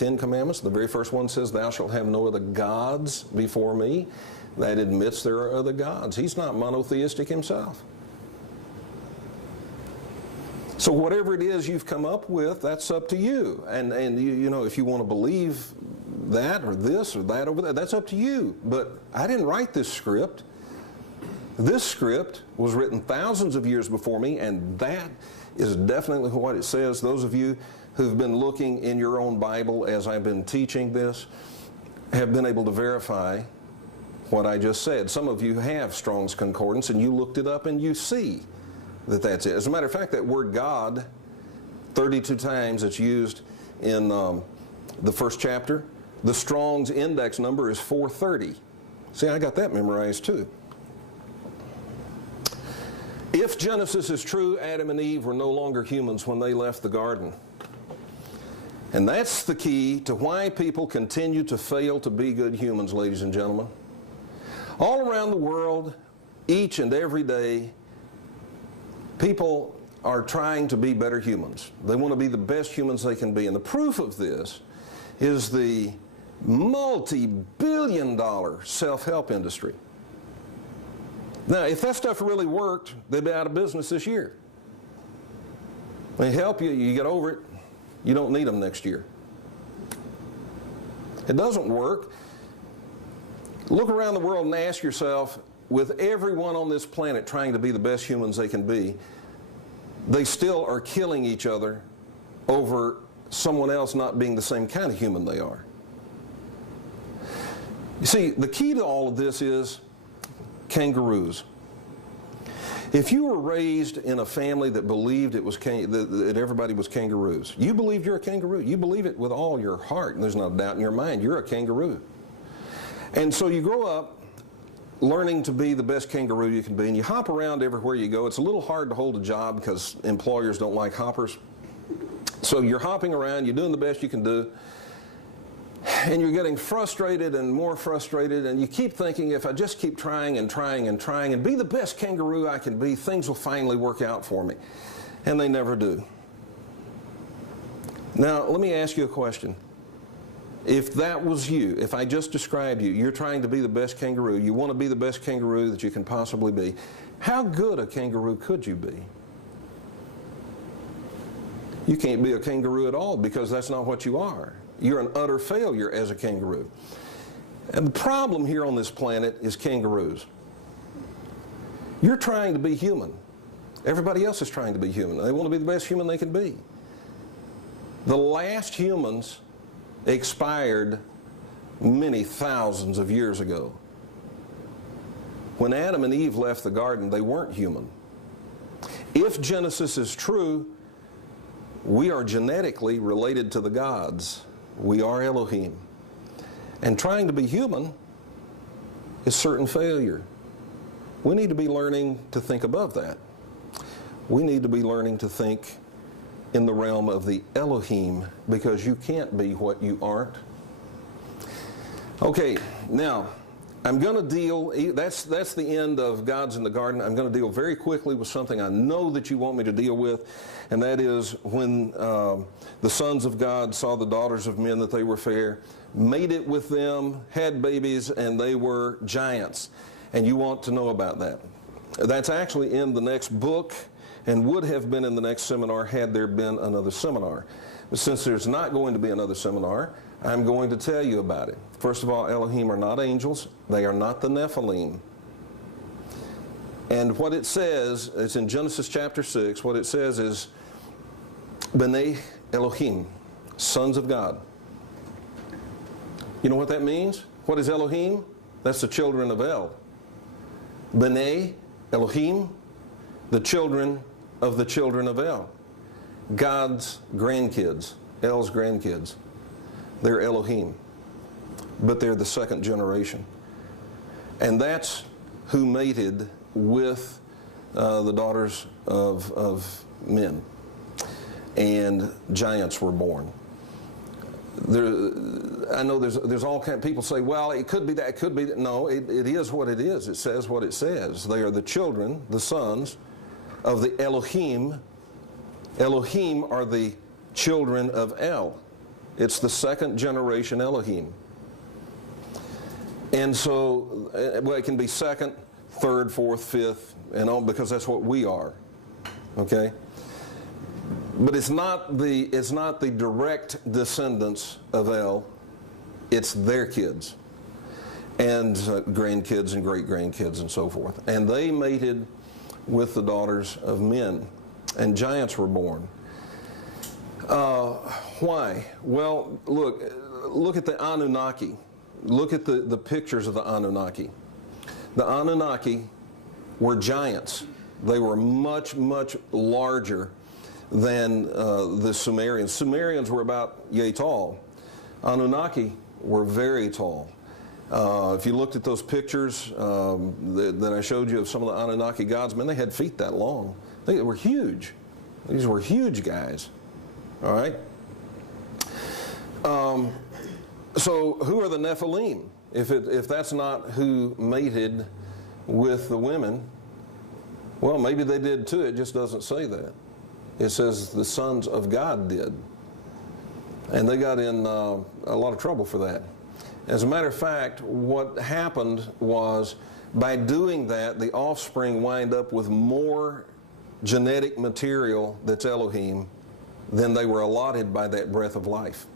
Ten Commandments. The very first one says, thou shalt have no other gods before me. That admits there are other gods. He's not monotheistic himself. So whatever it is you've come up with, that's up to you. And you know, if you want to believe that or this or that over there, that's up to you. But I didn't write this script. This script was written thousands of years before me, and that is definitely what it says. Those of you who've been looking in your own Bible as I've been teaching this have been able to verify what I just said. Some of you have Strong's Concordance, and you looked it up and you see that that's it. As a matter of fact, that word God, 32 times it's used in the first chapter. The Strong's index number is 430. See, I got that memorized too. If Genesis is true, Adam and Eve were no longer humans when they left the garden. And that's the key to why people continue to fail to be good humans, ladies and gentlemen. All around the world, each and every day, people are trying to be better humans. They want to be the best humans they can be. And the proof of this is the multi-billion-dollar self-help industry. Now, if that stuff really worked, they'd be out of business this year. They help you, you get over it, you don't need them next year. It doesn't work. Look around the world and ask yourself, with everyone on this planet trying to be the best humans they can be, they still are killing each other over someone else not being the same kind of human they are. You see, the key to all of this is kangaroos. If you were raised in a family that believed it was that everybody was kangaroos, you believe you're a kangaroo. You believe it with all your heart, and there's no doubt in your mind you're a kangaroo. And so you grow up learning to be the best kangaroo you can be, and you hop around everywhere you go. It's a little hard to hold a job because employers don't like hoppers. So you're hopping around, you're doing the best you can do, and you're getting frustrated and more frustrated, and you keep thinking, if I just keep trying and trying and trying and be the best kangaroo I can be, things will finally work out for me. And they never do. Now, let me ask you a question. If that was you, if I just described you, you're trying to be the best kangaroo, you want to be the best kangaroo that you can possibly be, how good a kangaroo could you be? You can't be a kangaroo at all because that's not what you are. You're an utter failure as a kangaroo. And the problem here on this planet is kangaroos. You're trying to be human. Everybody else is trying to be human. They want to be the best human they can be. The last humans expired many thousands of years ago. When Adam and Eve left the garden, they weren't human. If Genesis is true, we are genetically related to the gods. We are Elohim. And trying to be human is certain failure. We need to be learning to think above that. We need to be learning to think in the realm of the Elohim, because you can't be what you aren't. Okay, now, I'm going to deal, that's the end of Gods in the Garden. I'm going to deal very quickly with something I know that you want me to deal with, and that is when the sons of God saw the daughters of men that they were fair, mated with them, had babies, and they were giants. And you want to know about that. That's actually in the next book, and would have been in the next seminar had there been another seminar. But since there's not going to be another seminar, I'm going to tell you about it. First of all, Elohim are not angels. They are not the Nephilim. And what it says, it's in Genesis chapter 6, what it says is, B'nai Elohim, sons of God. You know what that means? What is Elohim? That's the children of El. B'nai Elohim, the children of the children of El. God's grandkids, El's grandkids. They're Elohim, but they're the second generation. And that's who mated with the daughters of men. And giants were born. I know there's all kinds of people say, well, it could be that, it could be that. No, it is what it is. It says what it says. They are the children, the sons of the Elohim. Elohim are the children of El. It's the second generation Elohim. And so, well, it can be second, third, fourth, fifth, and on, because that's what we are. Okay? But it's not the direct descendants of El. It's their kids and grandkids and great-grandkids and so forth. And they mated with the daughters of men, and giants were born. Why? Well, look at the Anunnaki. Look at the pictures of the Anunnaki. The Anunnaki were giants. They were much, much larger than the Sumerians. Sumerians were about yay tall. Anunnaki were very tall. If you looked at those pictures that I showed you of some of the Anunnaki gods, man, they had feet that long. They were huge. These were huge guys. All right? So who are the Nephilim? If that's not who mated with the women, well, maybe they did too. It just doesn't say that. It says the sons of God did. And they got in a lot of trouble for that. As a matter of fact, what happened was, by doing that, the offspring wind up with more genetic material that's Elohim than they were allotted by that breath of life.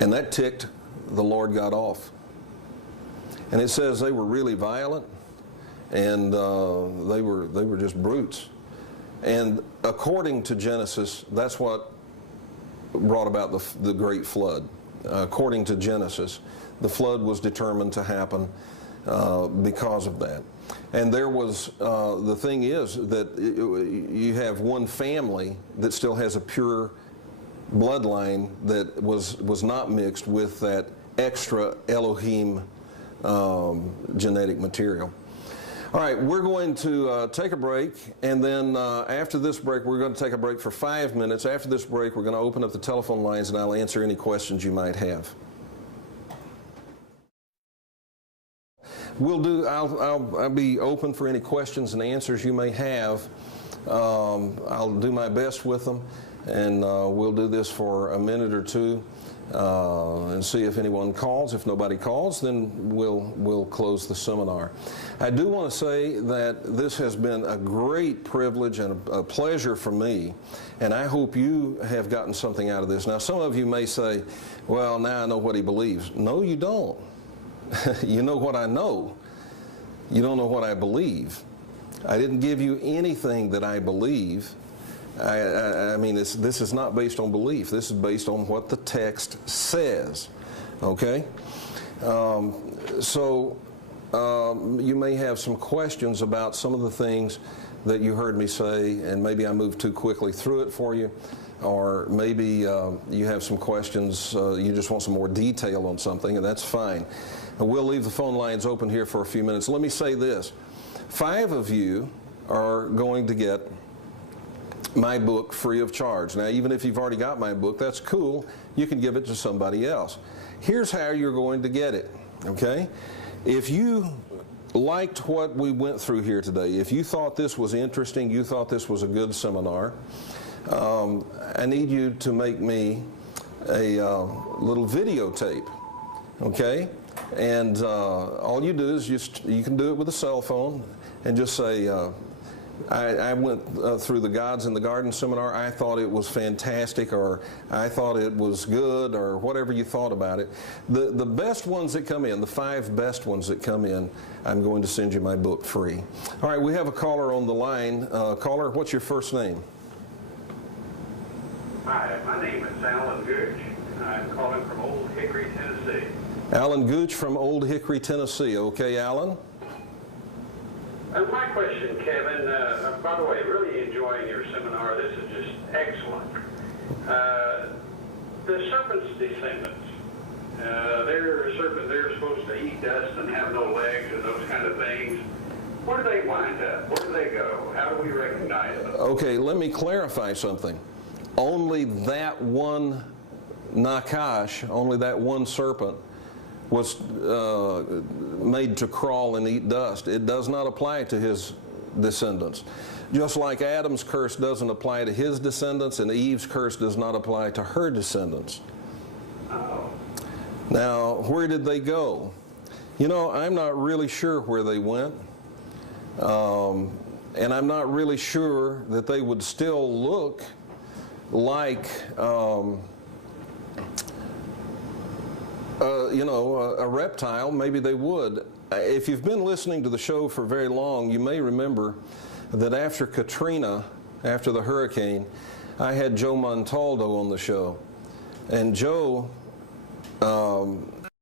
And that ticked the Lord God off. And it says they were really violent, and they were just brutes. And according to Genesis, that's what brought about the great flood. According to Genesis, the flood was determined to happen because of that. And there was, the thing is that you have one family that still has a pure bloodline that was not mixed with that extra Elohim genetic material. All right, we're going to take a break, and then after this break, we're going to take a break for 5 minutes. After this break, we're going to open up the telephone lines, and I'll answer any questions you might have. I'll be open for any questions and answers you may have. I'll do my best with them, and we'll do this for a minute or two and see if anyone calls. If nobody calls, then we'll close the seminar. I do want to say that this has been a great privilege and a pleasure for me, and I hope you have gotten something out of this. Now, some of you may say, well, now I know what he believes. No, you don't. You know what I know. You don't know what I believe. I didn't give you anything that I believe. I mean, this is not based on belief. This is based on what the text says. Okay? You may have some questions about some of the things that you heard me say, and maybe I moved too quickly through it for you, or maybe you have some questions, you just want some more detail on something, and that's fine. And we'll leave the phone lines open here for a few minutes. Let me say this. 5 of you are going to get my book free of charge. Now, even if you've already got my book, that's cool. You can give it to somebody else. Here's how you're going to get it, okay? If you liked what we went through here today, if you thought this was interesting, you thought this was a good seminar, I need you to make me a little videotape, okay? And all you do is you can do it with a cell phone and just say, I went through the Gods in the Garden seminar. I thought it was fantastic, or I thought it was good, or whatever you thought about it. The best ones that come in, the 5 best ones that come in, I'm going to send you my book free. All right, we have a caller on the line. Caller, what's your first name? Hi, my name is Alan Gooch. I'm calling from Old Hickory, Tennessee. Alan Gooch from Old Hickory, Tennessee. Okay, Alan? My question, Kevin, by the way, really enjoying your seminar. This is just excellent. The serpent's descendants, they're supposed to eat dust and have no legs and those kind of things. Where do they wind up? Where do they go? How do we recognize them? Okay, let me clarify something. Only that one Nakash, only that one serpent, was made to crawl and eat dust. It does not apply to his descendants. Just like Adam's curse doesn't apply to his descendants and Eve's curse does not apply to her descendants. Oh. Now, where did they go? You know, I'm not really sure where they went. And I'm not really sure that they would still look like, you know, a reptile. Maybe they would. If you've been listening to the show for very long, you may remember that after Katrina, after the hurricane, I had Joe Montaldo on the show. And Joe